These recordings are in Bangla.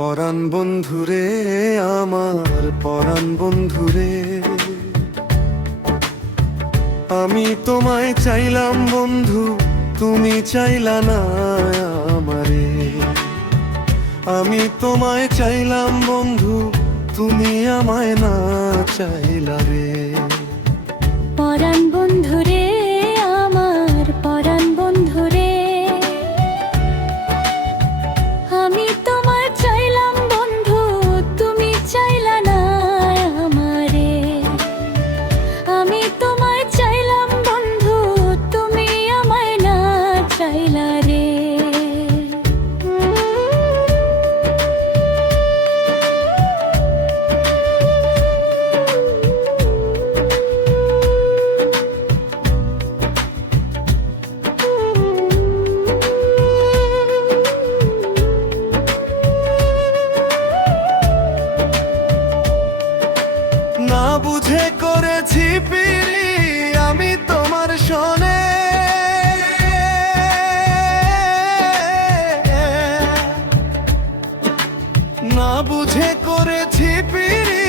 পরাণ বন্ধুরে, আমার পরাণ বন্ধুরে, আমি তোমায় চাইলাম বন্ধু, তুমি চাইলা না আমারে। আমি তোমায় চাইলাম বন্ধু, তুমি আমায় না চাইলা রে। পরাণ বন্ধুরে, আমার পরাণ বন্ধুরে, আমি তোমায় চাইলাম বন্ধু, তুমি চাইলা না আমারে। আমি তোমায় চাইলাম বন্ধু, তুমি আমায় না চাইলা রে। না বুঝে করেছি পিরি আমি তোমার শোনে, না বুঝে করেছি পিরি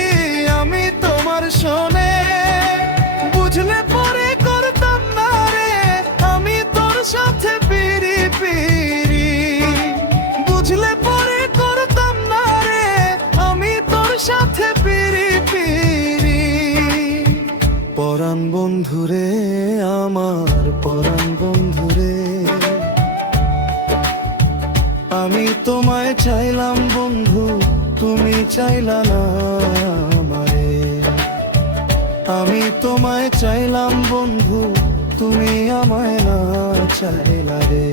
আমি তোমার শোনে। বুঝলে পরে করতাম না রে আমি তোর সাথে পিরি পিরি। বুঝলে পরে করতাম না রে আমি তোর সাথে পিরি পিরি। পরাণ বন্ধুরে, আমার পরাণ বন্ধুরে, আমি তোমায় চাইলাম বন্ধু, তুমি চাইলা না আমারে। আমি তোমায় চাইলাম বন্ধু, তুমি আমায় না চাইলা রে।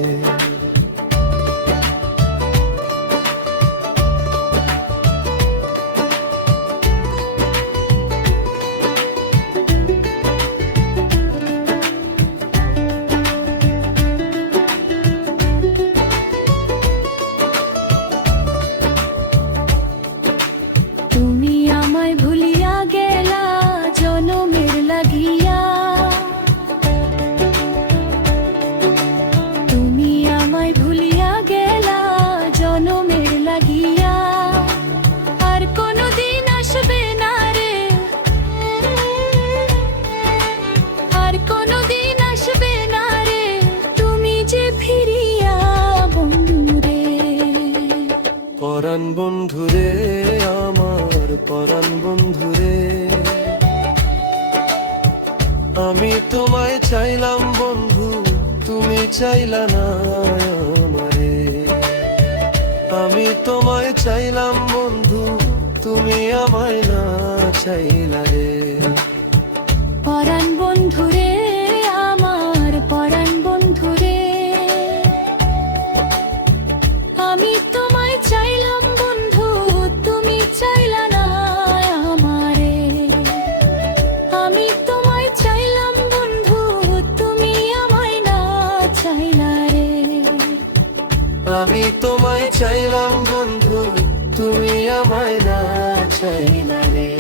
তুমি আমায় ভুলিয়া গেলা জনমের লাগিয়া। তুমি আমায় ভুলিয়া গেলা জনমের লাগিয়া। আর কোনদিন আসবে না রে, আর কোনদিন আসবে না রে তুমি যে ফিরিয়া বন্ধুরে। পরাণ বন্ধুরে, আমার পরাণ বন্ধুরে, আমি তোমায় চাইলাম বন্ধু, তুমি চাইলা না আমারে। আমি তোমায় চাইলাম বন্ধু, তুমি আমায় না চাইলা রে। পরাণ বন্ধুরে, আমার পরাণ বন্ধুরে, আমি তোমায় চাইলাম বন্ধু, তুমি চাইলা না আমারে। আমি তোমায় চাইলাম বন্ধু, তুমি আমায় না চাইলা রে। আমি তোমায় চাইলাম বন্ধু, তুমি আমায় না চাইলা রে।